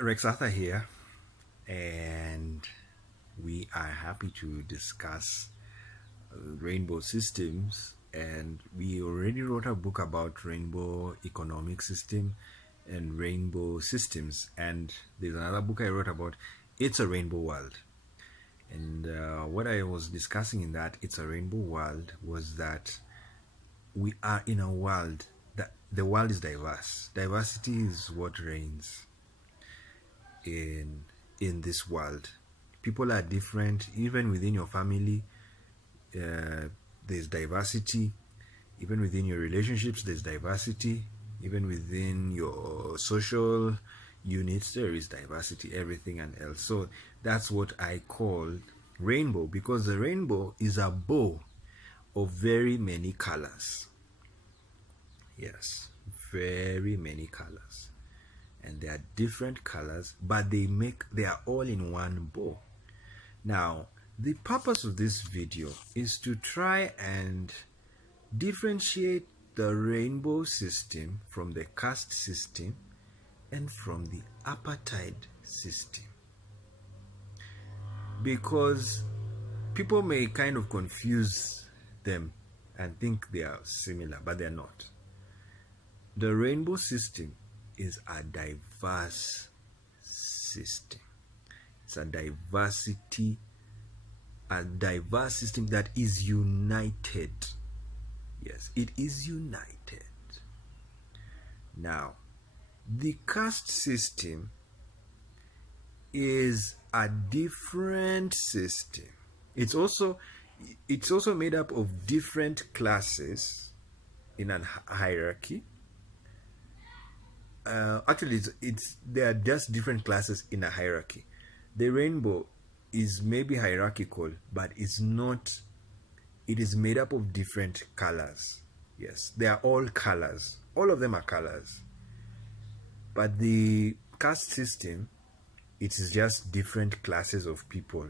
Rex Arthur here, and we are happy to discuss rainbow systems. And we already wrote a book about rainbow economic system and rainbow systems. And there's another book I wrote about It's a Rainbow World. And what I was discussing in that It's a Rainbow World was that we are in a world that the world is diverse. Diversity is what reigns in this world. People are different. Even within your family, there's diversity. Even within your relationships, there's diversity. Even within your social units, there is diversity, everything and else. So that's what I call rainbow, because the rainbow is a bow of very many colors. Yes, very many colors. And they are different colors, but they are all in one bow. Now, the purpose of this video is to try and differentiate the rainbow system from the caste system and from the apartheid system, because people may kind of confuse them and think they are similar, but they're not. The rainbow system is a diverse system. It's a diverse system that is united. Yes, it is united. Now, the caste system is a different system. It's also made up of different classes in a hierarchy. Actually, there are just different classes in a hierarchy. The rainbow is maybe hierarchical, but it's not. It is made up of different colors. Yes, they are all colors. All of them are colors. But the caste system, it is just different classes of people.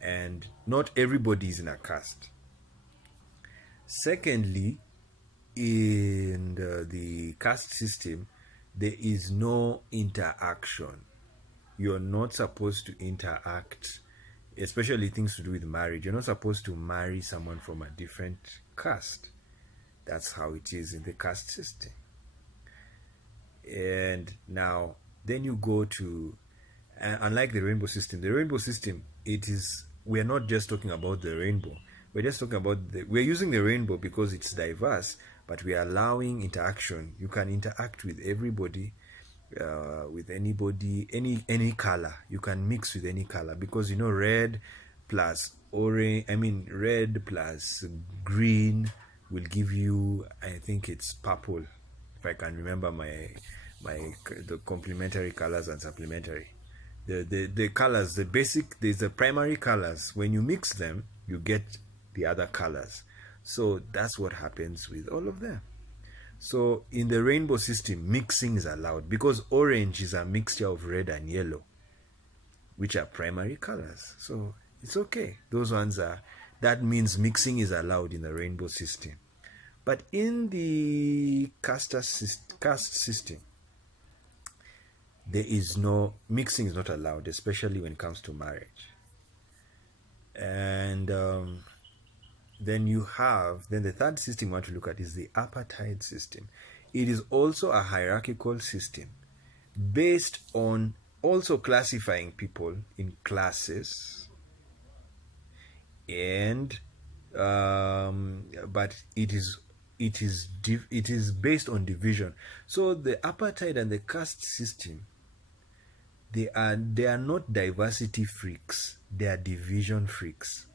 And not everybody is in a caste. Secondly, in the caste system, there is no interaction. You're not supposed to interact, especially things to do with marriage. You're not supposed to marry someone from a different caste. That's how it is in the caste system. And now, then you go to, unlike the rainbow system, we're not just talking about the rainbow. We're just talking about we're using the rainbow because it's diverse, but we are allowing interaction. You can interact with everybody, with anybody, any color. You can mix with any color, because red plus green will give you, I think it's purple, if I can remember the complementary colors and supplementary. The colors, there's the primary colors. When you mix them, you get the other colors. So that's what happens with all of them. So in the rainbow system, mixing is allowed, because orange is a mixture of red and yellow, which are primary colors. So it's okay. That means mixing is allowed in the rainbow system. But in the caste system, there is no mixing, is not allowed, especially when it comes to marriage. And then the third system you want to look at is the apartheid system. It is also a hierarchical system based on also classifying people in classes, and but it is based on division. So the apartheid and the caste system, they are not diversity freaks, they are division freaks.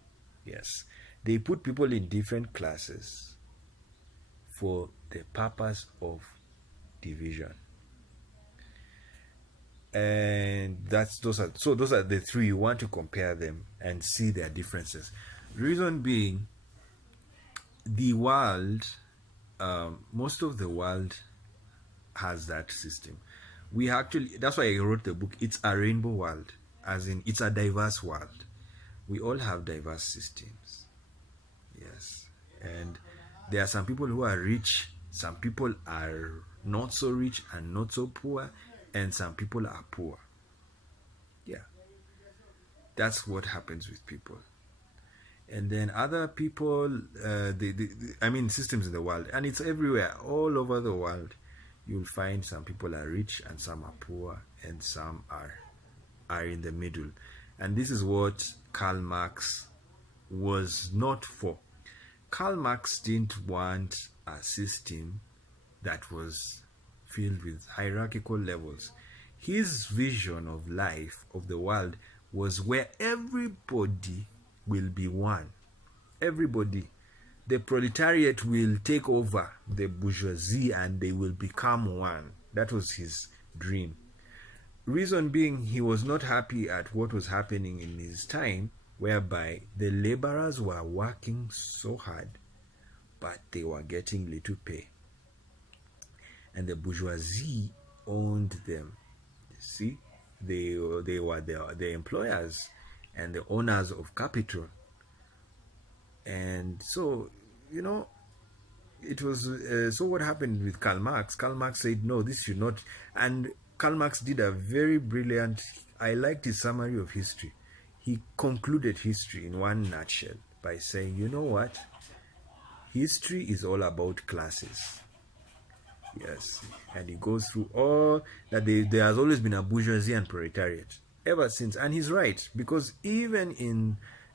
Yes, they put people in different classes for the purpose of division. And those are the three. You want to compare them and see their differences. Reason being, the world, most of the world has that system. That's why I wrote the book, It's a Rainbow World, as in it's a diverse world. We all have diverse systems. Yes. And there are some people who are rich, some people are not so rich and not so poor, and some people are poor. Yeah, that's what happens with people. And then other people, I mean, systems in the world, and it's everywhere, all over the world. You'll find some people are rich and some are poor, and some are in the middle. And this is what Karl Marx was not for. Karl Marx didn't want a system that was filled with hierarchical levels. His vision of life, of the world, was where everybody will be one. Everybody. The proletariat will take over the bourgeoisie and they will become one. That was his dream. Reason being, he was not happy at what was happening in his time, whereby the laborers were working so hard, but they were getting little pay. And the bourgeoisie owned them. See, they were the employers and the owners of capital. And so, it was so what happened with Karl Marx? Karl Marx said, no, this should not. And Karl Marx did a very brilliant, I liked his summary of history. He concluded history in one nutshell by saying, you know what? History is all about classes. Yes. And he goes through all that there has always been a bourgeoisie and proletariat ever since. And he's right, because even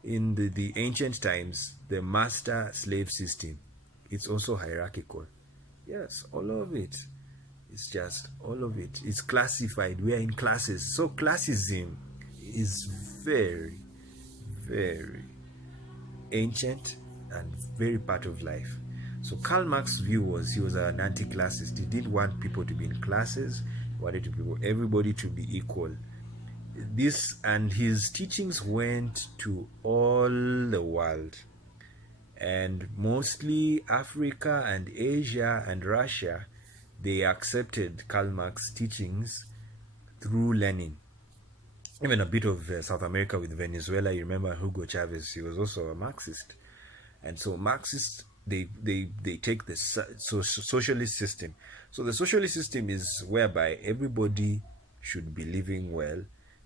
in the ancient times, the master-slave system, it's also hierarchical. Yes, all of it. It's just all of it. It's classified. We are in classes. So classism is very, very ancient and very part of life. So Karl Marx's view was, he was an anti-classist. He didn't want people to be in classes. He wanted everybody to be equal. This and his teachings went to all the world, and mostly Africa and Asia and Russia. They accepted Karl Marx's teachings through Lenin. Even a bit of South America with Venezuela. You remember Hugo Chavez? He was also a Marxist. And so Marxists, they take the socialist system. So the socialist system is whereby everybody should be living well.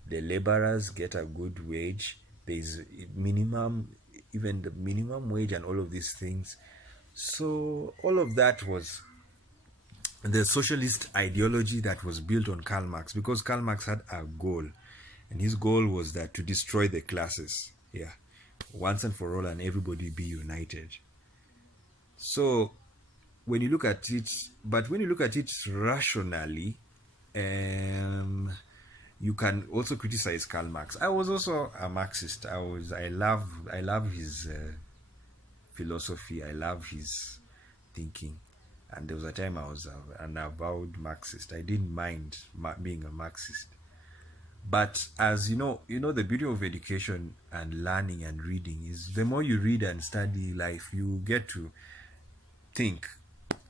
The laborers get a good wage. There is minimum, even the minimum wage and all of these things. So all of that was the socialist ideology that was built on Karl Marx, because Karl Marx had a goal, and his goal was that to destroy the classes, once and for all, and everybody be united. So when you look at it, but when you look at it rationally, you can also criticize Karl Marx. I was also a Marxist. I love his philosophy. I love his thinking. And there was a time I was an avowed Marxist. I didn't mind being a Marxist. But as you know, the beauty of education and learning and reading is the more you read and study life, you get to think.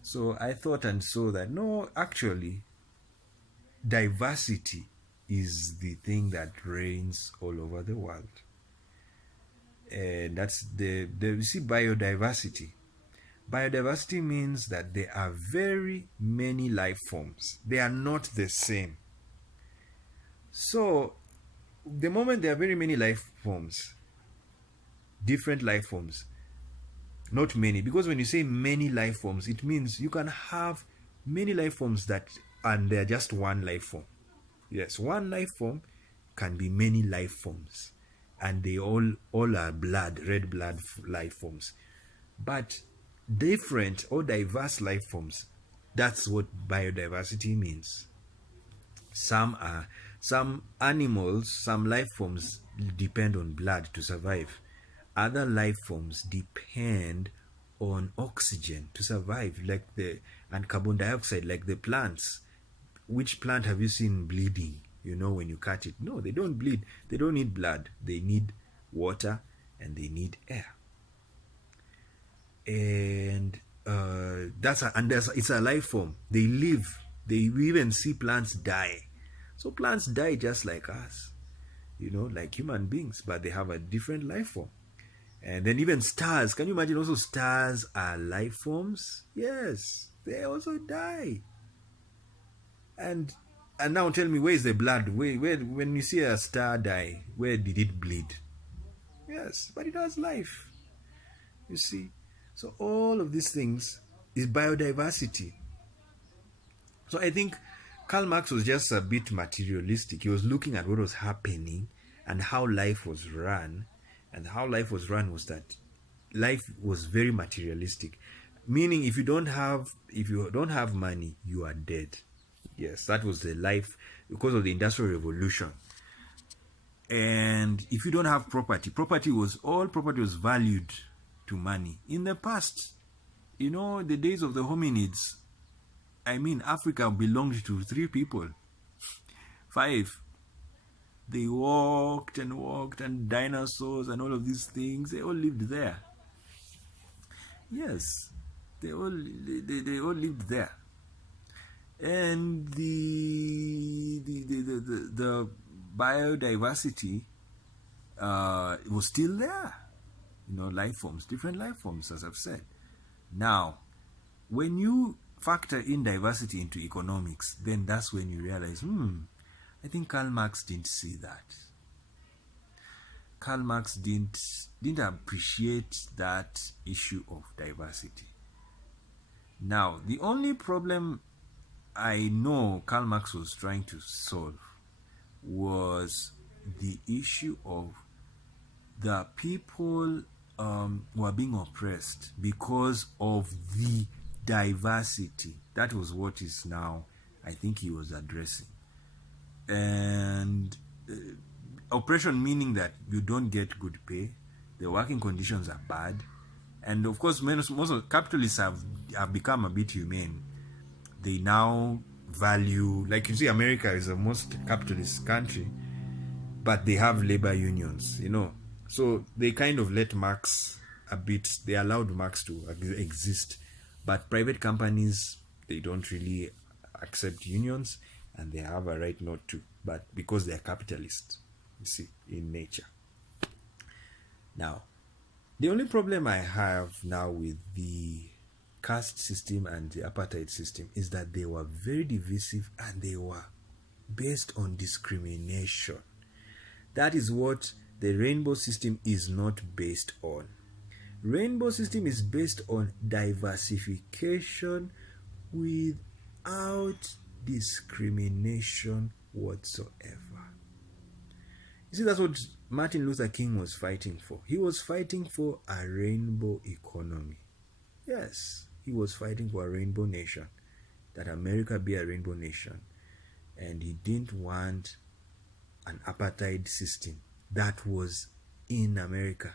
So I thought and saw that, no, actually, diversity is the thing that reigns all over the world. And that's you see, biodiversity. Biodiversity means that there are very many life forms. They are not the same. So, the moment there are very many life forms, different life forms, not many, because when you say many life forms, it means you can have many life forms and they're just one life form. Yes, one life form can be many life forms, and they all are red blood life forms. But different or diverse life forms, that's what biodiversity means. Some animals, some life forms depend on blood to survive. Other life forms depend on oxygen to survive, and carbon dioxide, like the plants. Which plant have you seen bleeding? When you cut it? No, they don't bleed. They don't need blood. They need water and they need air. And it's a life form. They live. We even see plants die. So plants die just like us, like human beings, but they have a different life form. And then even stars. Can you imagine also stars are life forms? Yes, they also die. And And now tell me, where is the blood? Where when you see a star die, where did it bleed? Yes, but it has life. You see, so all of these things is biodiversity. So I think Karl Marx was just a bit materialistic. He was looking at what was happening and how life was run. And how life was run was that life was very materialistic. Meaning if you don't have money, you are dead. Yes, that was the life because of the Industrial Revolution. And if you don't have property, all property was valued to money. In the past, the days of the hominids, I mean, Africa belonged to 3 people, 5. They walked, and dinosaurs and all of these things, they all lived there. Yes, they all lived there. And the biodiversity was still there. Different life forms, as I've said. Now, when you factor in diversity into economics, then that's when you realize, I think Karl Marx didn't see that. Karl Marx didn't appreciate that issue of diversity. Now, the only problem I know Karl Marx was trying to solve was the issue of the people who are being oppressed because of the diversity. That was what is now, I think he was addressing. And oppression meaning that you don't get good pay, the working conditions are bad, and of course most of capitalists have become a bit humane. They now value, like you see, America is the most capitalist country, but they have labor unions, so they kind of let Marx a bit, they allowed Marx to exist, but private companies, they don't really accept unions, and they have a right not to, but because they're capitalists, you see, in nature. Now, the only problem I have now with the caste system and the apartheid system is that they were very divisive and they were based on discrimination. That is what the rainbow system is not based on. Rainbow system is based on diversification without discrimination whatsoever. You see, that's what Martin Luther King was fighting for. He was fighting for a rainbow economy. Yes, he was fighting for a rainbow nation, that America be a rainbow nation. And he didn't want an apartheid system that was in America.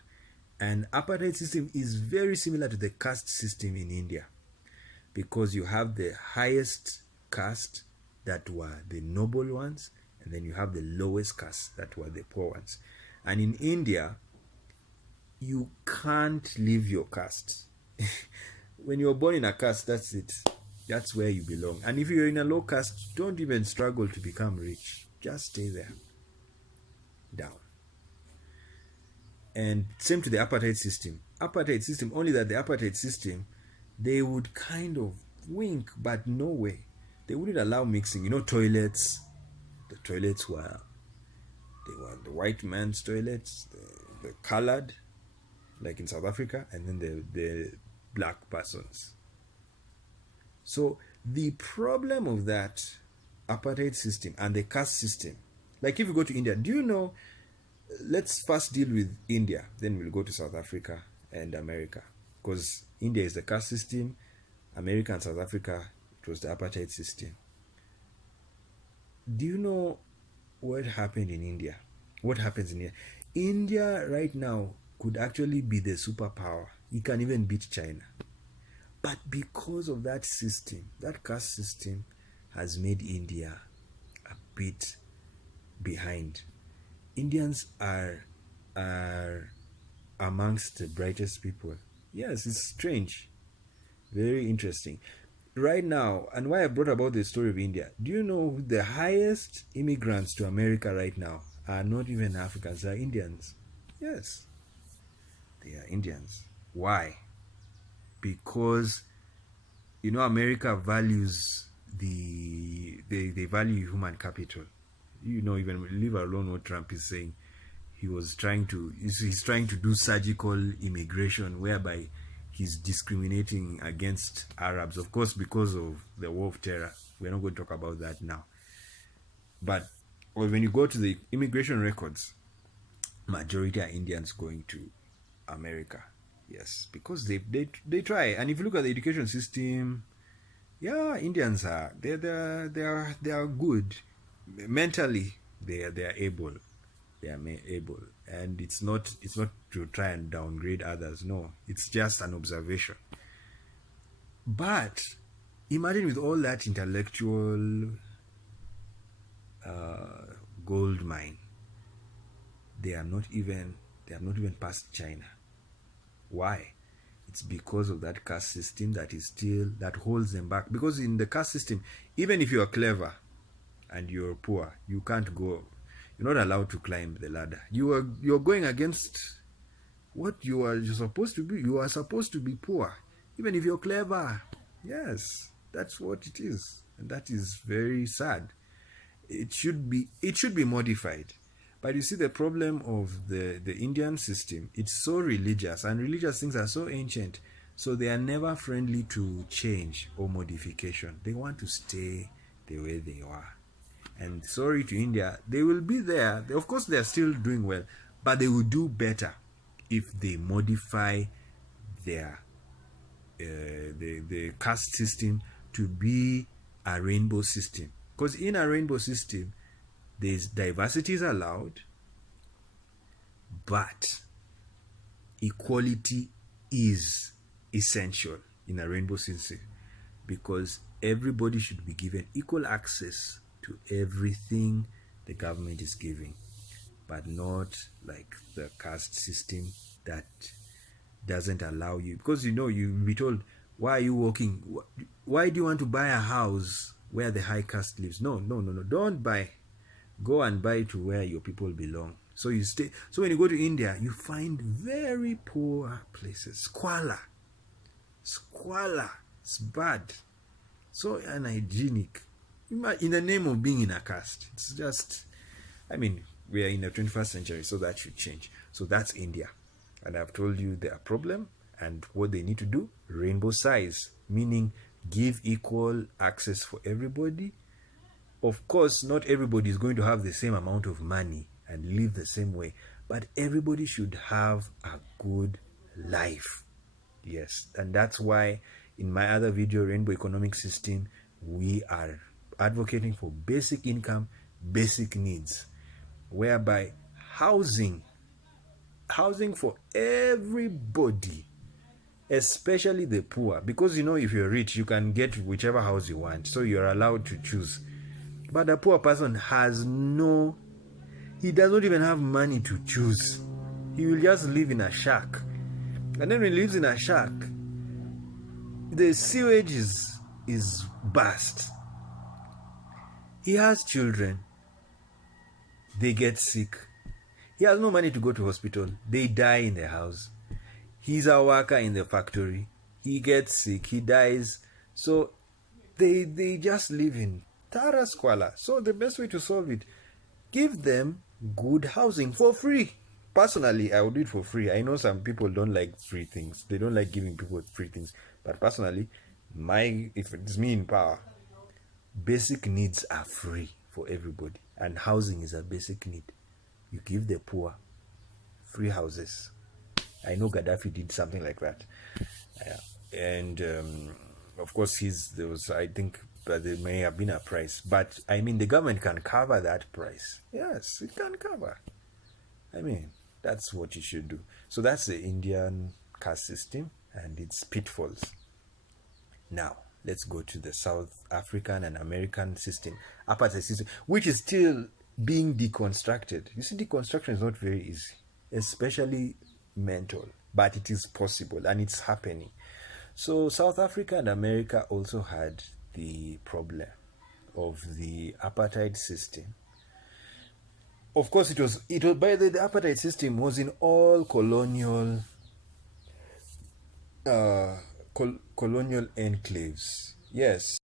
And apartheid system is very similar to the caste system in India, because you have the highest caste that were the noble ones, and then you have the lowest caste that were the poor ones. And in India, you can't leave your caste. When you're born in a caste, that's it. That's where you belong. And if you're in a low caste, don't even struggle to become rich. Just stay there. Down. And same to the apartheid system. Apartheid system, only that the apartheid system, they would kind of wink, but no way. They wouldn't allow mixing. Toilets. The toilets were the white man's toilets, the colored, like in South Africa, and then the black persons. So the problem of that apartheid system and the caste system, like if you go to India, do you know, let's first deal with India, then we'll go to South Africa and America, because India is the caste system, America and South Africa, it was the apartheid system. Do you know what happened in India? What happens in India? India right now could actually be the superpower. It can even beat China. But because of that system, that caste system has made India a bit behind. Indians are amongst the brightest people. Yes, it's strange. Very interesting. Right now, and why I brought about the story of India, do you know the highest immigrants to America right now are not even Africans, they are Indians. Yes, they are Indians. Why? Because, America values they value human capital. Even leave alone what Trump is saying. He's trying to do surgical immigration, whereby he's discriminating against Arabs, of course, because of the war of terror. We're not going to talk about that now. But when you go to the immigration records, majority are Indians going to America. Yes, because they try. And if you look at the education system, yeah, Indians are they are good mentally. They are able. They are able, and it's not to try and downgrade others. No, it's just an observation. But imagine with all that intellectual gold mine, they have not even passed China. Why? It's because of that caste system that holds them back. Because in the caste system, even if you are clever and you're poor, you can't go. You're not allowed to climb the ladder. You're going against what you're supposed to be. You are supposed to be poor, even if you're clever. Yes, that's what it is, and that is very sad. It should be modified. But you see, the problem of the Indian system, it's so religious, and religious things are so ancient, so they are never friendly to change or modification. They want to stay the way they are. And sorry to India, they will be there. Of course, they are still doing well, but they will do better if they modify their the caste system to be a rainbow system. Because in a rainbow system, there's diversity is allowed, but equality is essential in a rainbow system, because everybody should be given equal access to everything the government is giving, but not like the caste system that doesn't allow you. Because you'll be told, why are you walking? Why do you want to buy a house where the high caste lives? No, don't buy. Go and buy to where your people belong. So you stay. So when you go to India, you find very poor places. Squalor. It's bad. So unhygienic. In the name of being in a caste. It's just, we are in the 21st century, so that should change. So that's India. And I've told you their problem and what they need to do. Rainbow size, meaning give equal access for everybody. Of course, not everybody is going to have the same amount of money and live the same way, but everybody should have a good life. Yes, and that's why in my other video, Rainbow Economic System, we are advocating for basic income, basic needs, whereby housing for everybody, especially the poor, because if you're rich, you can get whichever house you want, so you're allowed to choose. But a poor person he does not even have money to choose. He will just live in a shack. And then when he lives in a shack, the sewage is burst. He has children. They get sick. He has no money to go to hospital. They die in the house. He's a worker in the factory. He gets sick. He dies. So they just live in Tara squalor. So the best way to solve it, give them good housing for free. Personally, I would do it for free. I know some people don't like free things. They don't like giving people free things. But personally, if it's me in power, basic needs are free for everybody. And housing is a basic need. You give the poor free houses. I know Gaddafi did something like that. And of course, I think there may have been a price. But the government can cover that price. Yes, it can cover. That's what you should do. So that's the Indian caste system and its pitfalls. Now, let's go to the South African and American system, apartheid system, which is still being deconstructed. You see, deconstruction is not very easy, especially mental, but it is possible and it's happening. So South Africa and America also had the problem of the apartheid system. Of course, it was by the apartheid system was in all colonial colonial enclaves. Yes.